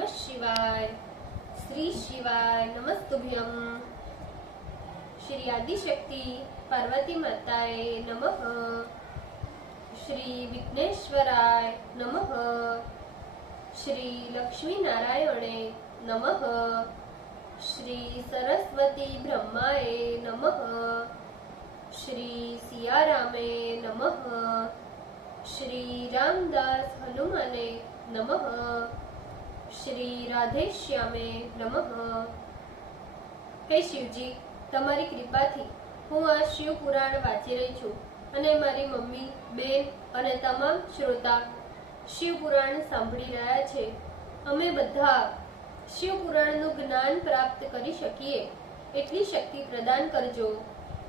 नमः शिवाय। श्री शिवाय नमस्तुभ्यं। श्री आदिशक्ति पार्वती माताए नमः। श्री विघ्नेश्वराय नमः। श्री लक्ष्मी नारायणे नमः। श्री सरस्वती ब्रह्माए नमः। श्री सियारामे नमः। श्री रामदास हनुमाने नमः। श्री राधेश्यामे नमः। हे शिवजी, તમારી કૃપાથી હું આ શિવ પુરાણ વાંચી રહી છું અને મારી મમ્મી, બેન અને તમામ શ્રોતા શિવ પુરાણ સાંભળી રહ્યા છે। અમે બધા શિવ પુરાણનું જ્ઞાન પ્રાપ્ત કરી શકીએ એટલી શક્તિ પ્રદાન કરજો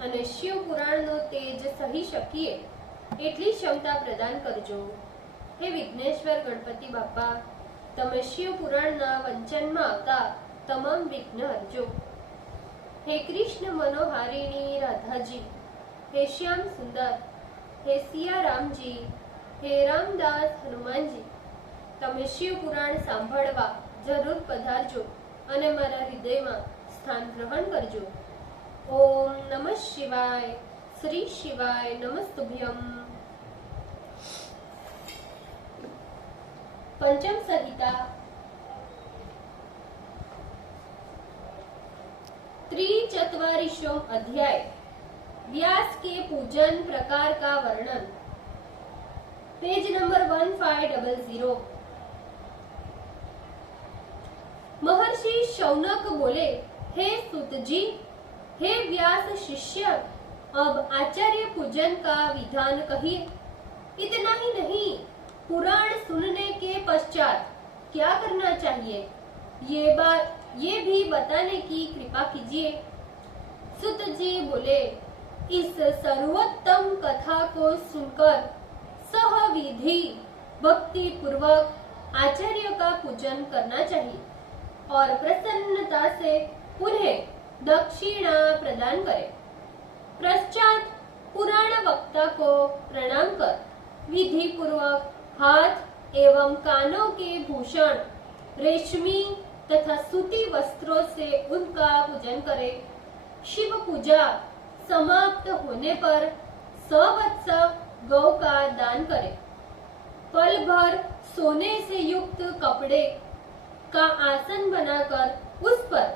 અને શિવ પુરાણનો તેજ સહી શકીએ એટલી ક્ષમતા પ્રદાન કરજો। હે વિઘ્નેશ્વર ગણપતિ બાપા, તમે શિવ પુરાણના વંચનમાં આવતા તમામ વિઘ્ન હરજો। हे कृष्ण मनोहारिणी राधा जी, हे श्याम सुंदर, हे सिया राम जी, हे रामदास हनुमान जी, तमे शिव पुराण सांभळवा जरूर पधारजो અને મારા હૃદયમાં સ્થાન ગ્રહણ કરજો। ઓમ નમઃ શિવાય। શ્રી શિવાય નમસ્તુભ્યમ। पंचम संहिता त्रिचत्वारिशों अध्याय व्यास के पूजन प्रकार का वर्णन। Page number 1500। महर्षि शौनक बोले, हे सुत जी, हे व्यास शिष्य, अब आचार्य पूजन का विधान कहिए। इतना ही नहीं, पुराण सुनने के पश्चात क्या करना चाहिए ये भी बताने की कृपा कीजिए। सुत जी बोले, इस सर्वोत्तम कथा को सुनकर सह विधि भक्ति पूर्वक आचार्य का पूजन करना चाहिए और प्रसन्नता से उन्हें दक्षिणा प्रदान करें। पश्चात पुराण वक्ता को प्रणाम कर विधि पूर्वक हाथ एवं कानों के भूषण रेशमी तथा सूती वस्त्रों से उनका पूजन करे। शिव पूजा समाप्त होने पर 100 वत्स गौ का दान करे। पल भर सोने से युक्त कपड़े का आसन बनाकर उस पर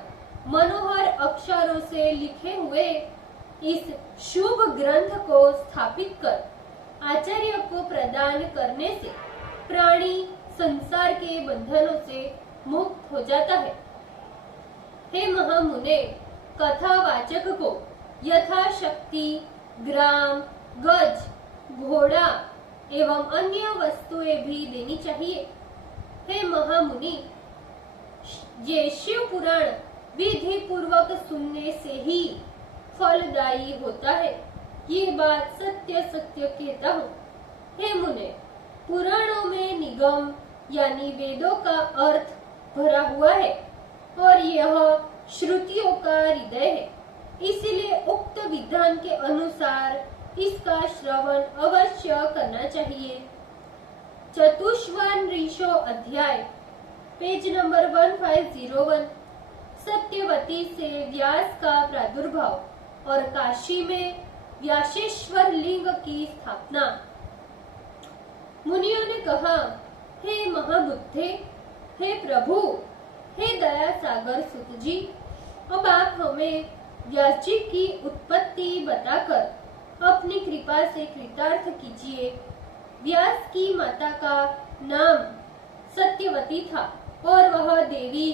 मनोहर अक्षरों से लिखे हुए इस शुभ ग्रंथ को स्थापित कर आचार्य को प्रदान करने से प्राणी संसार के बंधनों से मुक्त हो जाता है। हे महामुने, कथावाचक को यथाशक्ति ग्राम, गज, घोड़ा एवं अन्य वस्तुएं भी देनी चाहिए। हे महामुनि, ये शिव पुराण विधि पूर्वक सुनने से ही फलदायी होता है। ये बात सत्य सत्य कहता हूँ। हे मुने, पुराणों में निगम यानी वेदों का अर्थ भरा हुआ है और यह श्रुतियों का हृदय है। इसलिए उक्त विधान के अनुसार इसका श्रवण अवश्य करना चाहिए। चतुष्वनऋषो अध्याय पेज नंबर 1501। सत्यवती से व्यास का प्रादुर्भाव और काशी में व्यासेश्वर लिंग की स्थापना। मुनियों ने कहा, हे महाबुद्धे, हे प्रभु, हे दया सागर सुत जी, अब आप हमें व्यास जी की उत्पत्ति बताकर अपनी कृपा से कृतार्थ कीजिए। व्यास की माता का नाम सत्यवती था और वह देवी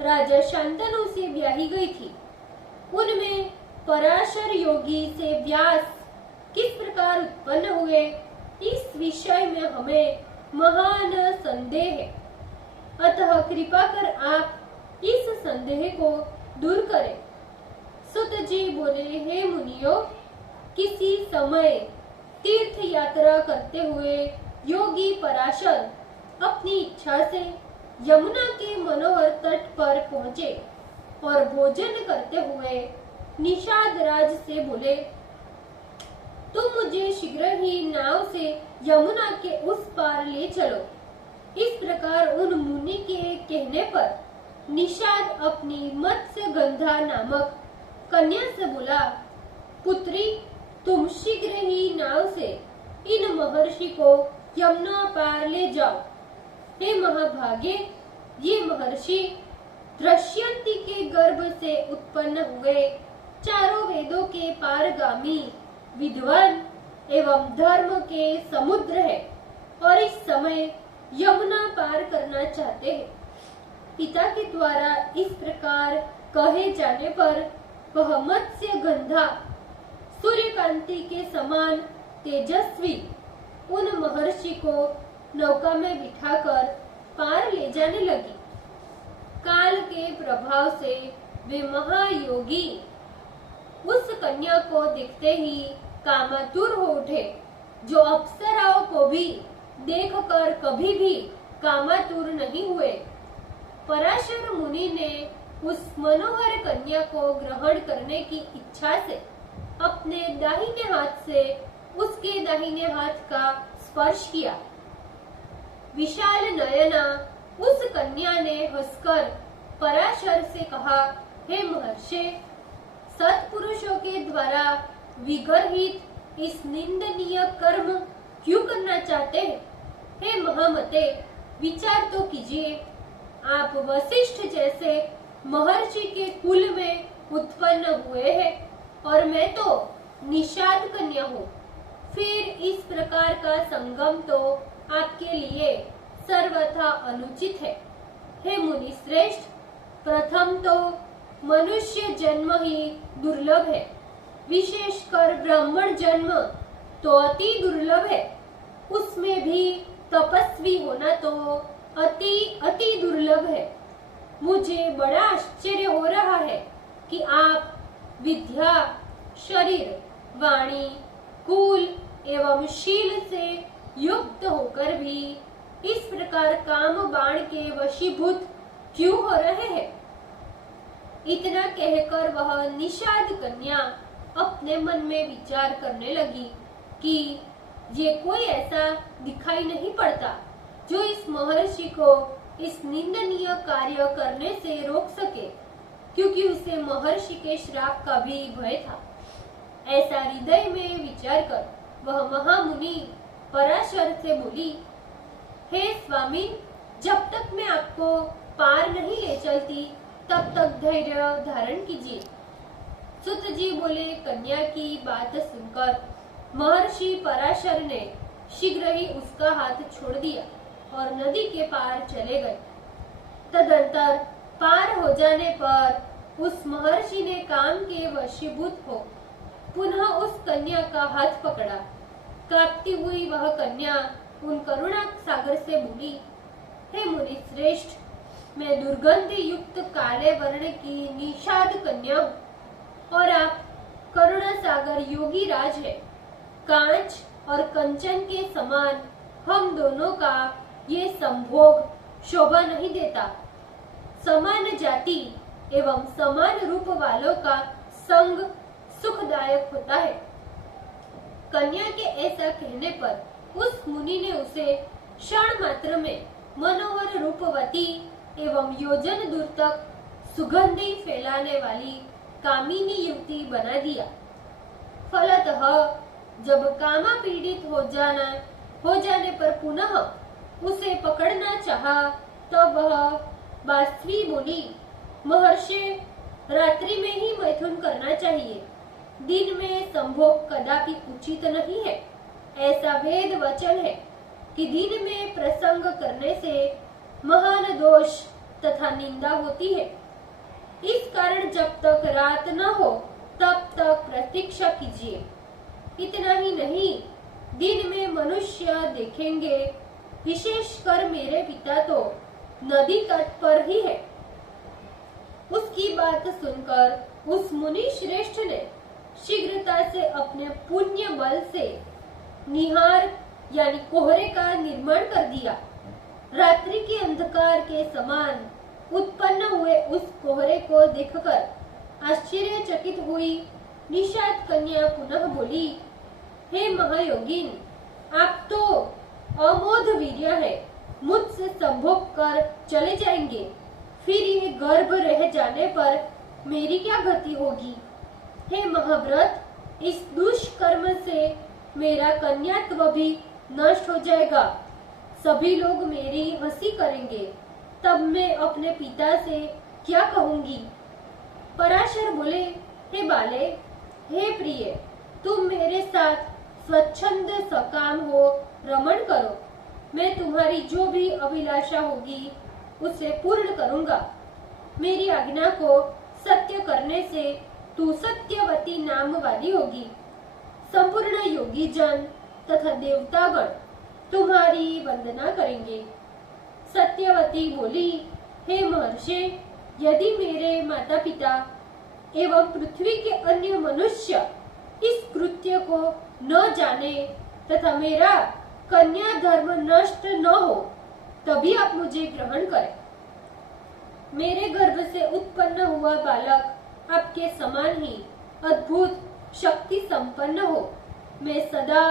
राजा शांतनु से ब्याही गई थी। उनमें पराशर योगी से व्यास किस प्रकार उत्पन्न हुए, इस विषय में हमें महान संदेह है। अतः कृपा कर आप इस संदेह को दूर करें। सुत जी बोले, हे मुनियों, किसी समय तीर्थ यात्रा करते हुए योगी पराशर अपनी इच्छा से यमुना के मनोहर तट पर पहुंचे और भोजन करते हुए निषाद राज से बोले, तुम मुझे शीघ्र ही नाव से यमुना के उस पार ले चलो। इस प्रकार उन मुनि के कहने पर निषाद अपनी मत्स्य गंधा नामक कन्या से बोला, पुत्री, तुम शीघ्र ही नाव से इन महर्षि को यमुना पार ले जाओ। हे महाभागे, ये महर्षि दृश्यंती के गर्भ से उत्पन्न हुए चारों वेदों के पारगामी विद्वान एवं धर्म के समुद्र है और इस समय यमुना पार करना चाहते हैं। पिता के द्वारा इस प्रकार कहे जाने पर वह मत्स्य गंधा सूर्यकांति के समान तेजस्वी उन महर्षि को नौका में बिठाकर पार ले जाने लगी। काल के प्रभाव से वे महायोगी उस कन्या को देखते ही कामातुर हो उठे, जो अप्सराओं को भी देखकर कभी भी कामातुर नहीं हुए। पराशर मुनि ने उस मनोहर कन्या को ग्रहण करने की इच्छा से अपने दाहिने हाथ से उसके दाहिने हाथ का स्पर्श किया। विशाल नयना उस कन्या ने हंसकर पराशर से कहा, हे महर्षि, सत्पुरुषों के द्वारा विगर्हित इस निंदनीय कर्म क्यों करना चाहते हैं? हे महामते, विचार तो कीजिए। आप वशिष्ठ जैसे महर्षि के कुल में उत्पन्न हुए हैं और मैं तो निषाद कन्या हूँ। फिर इस प्रकार का संगम तो आपके लिए सर्वथा अनुचित है। हे मुनि श्रेष्ठ, प्रथम तो मनुष्य जन्म ही दुर्लभ है, विशेषकर ब्राह्मण जन्म तो अति दुर्लभ है। उसमें भी तपस्वी होना तो अति दुर्लभ है। मुझे बड़ा आश्चर्य हो रहा है कि आप विद्या, शरीर, वाणी, कुल एवं शील से युक्त होकर भी इस प्रकार काम बाण के वशीभूत क्यों हो रहे हैं? इतना कहकर वह निषाद कन्या अपने मन में विचार करने लगी कि ये कोई ऐसा दिखाई नहीं पड़ता जो इस महर्षि को इस निंदनीय कार्य करने से रोक सके, क्योंकि उसे महर्षि के श्राप का भी भय था। ऐसा हृदय में विचार कर वह महामुनि पराशर से बोली, हे स्वामी, जब तक मैं आपको पार नहीं ले चलती तब तक धैर्य धारण कीजिए। सुत जी बोले, कन्या की बात सुनकर महर्षि पराशर ने शीघ्र ही उसका हाथ छोड़ दिया और नदी के पार चले गए। तदंतर पार हो जाने पर उस महर्षि ने काम के वशीभूत हो पुनः उस कन्या का हाथ पकड़ा। कांपती हुई वह कन्या उन करुणा सागर से बोली, हे मुनि श्रेष्ठ, मैं दुर्गंध युक्त काले वर्ण की निषाद कन्या हूँ और आप करुणा सागर योगी राज है। कांच और कंचन के समान हम दोनों का ये संभोग शोभा नहीं देता। समान जाति एवं समान रूप वालों का संग सुखदायक होता है। कन्या के ऐसा कहने पर उस मुनि ने उसे क्षण मात्र में मनोहर रूपवती एवं योजन दूर तक सुगंधि फैलाने वाली कामिनी युवती बना दिया। फलतः जब कामा पीड़ित हो जाने पर पुनः उसे पकड़ना चाहा तो वह बास्वी बोली, महर्षि, रात्रि में ही मैथुन करना चाहिए, दिन में संभोग कदापि उचित नहीं है। ऐसा वेद वचन है कि दिन में प्रसंग करने से महान दोष तथा निंदा होती है। इस कारण जब तक रात न हो तब तक प्रतीक्षा कीजिए। इतना ही नहीं, दिन में मनुष्य देखेंगे, विशेषकर मेरे पिता तो नदी तट पर ही है। उसकी बात सुनकर उस मुनि श्रेष्ठ ने शीघ्रता से अपने पुण्य बल से निहार यानी कोहरे का निर्माण कर दिया। रात्रि के अंधकार के समान उत्पन्न हुए उस कोहरे को देखकर आश्चर्यचकित हुई निषाद कन्या पुनः बोली, हे महायोगिन, आप तो अमोघ वीर्य है मुझसे संभोग कर चले जाएंगे, फिर ये गर्भ रह जाने पर मेरी क्या गति होगी? हे महाव्रत, इस दुष्कर्म से मेरा कन्यात्व भी नष्ट हो जाएगा। सभी लोग मेरी हंसी करेंगे, तब मैं अपने पिता से क्या कहूंगी? पराशर बोले, हे बाले, हे प्रिय, तुम मेरे साथ स्वच्छंद सकाम हो रमण करो। मैं तुम्हारी जो भी अभिलाषा होगी उसे पूर्ण करूंगा। मेरी आज्ञा को सत्य करने से तू सत्यवती नाम वाली होगी। संपूर्ण योगी जन तथा देवतागण तुम्हारी वंदना करेंगे। सत्यवती बोली, हे महर्षि, यदि मेरे माता पिता एवं पृथ्वी के अन्य मनुष्य इस कृत्य को न जाने तथा मेरा कन्या धर्म नष्ट न हो, तभी आप मुझे ग्रहण करें। मेरे गर्भ से उत्पन्न हुआ बालक आपके समान ही अद्भुत शक्ति संपन्न हो। मैं सदा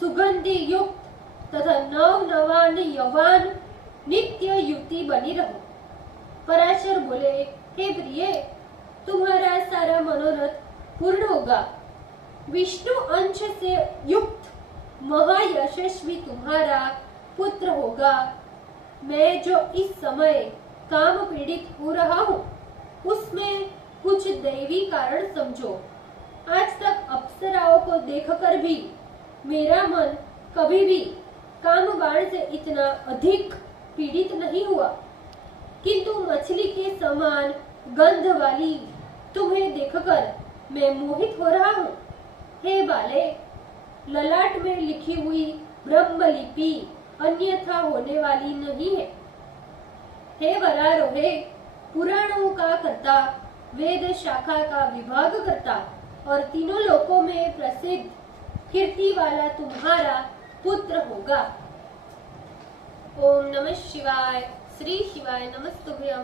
सुगंधि युक्त तथा नव यौवन नित्य युति बनी रहूं। पराशर बोले, हे प्रिय, तुम्हारा सारा मनोरथ पूर्ण होगा। विष्णु अंश से युक्त महायशस्वी तुम्हारा पुत्र होगा। मैं जो इस समय काम पीड़ित हो रहा हूँ, उसमें कुछ दैवी कारण समझो। आज तक अप्सराओं को देखकर भी मेरा मन कभी भी काम बाण से इतना अधिक पीड़ित नहीं हुआ, किंतु मछली के समान गंध वाली तुम्हें देखकर मैं मोहित हो रहा हूँ। हे बाले, ललाट में लिखी हुई ब्रह्मलिपि अन्यथा होने वाली नहीं है। हे वरारोहे, पुराणों का कर्ता, वेद शाखा का विभाग करता और तीनों लोकों में प्रसिद्ध कीर्ति वाला तुम्हारा पुत्र होगा। ओम नमः शिवाय। श्री शिवाय नमस्तुभ्यम।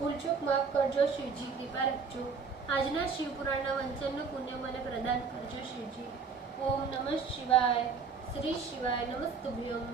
भूल चूक माफ करजो शिवजी, कृपा रखजो। આજના શિવ પુરાણના વંચનનું પુણ્ય મને પ્રદાન કરજો શિવજી। ઓમ નમઃ શિવાય। શ્રી શિવાય નમસ્તુભ્યમ।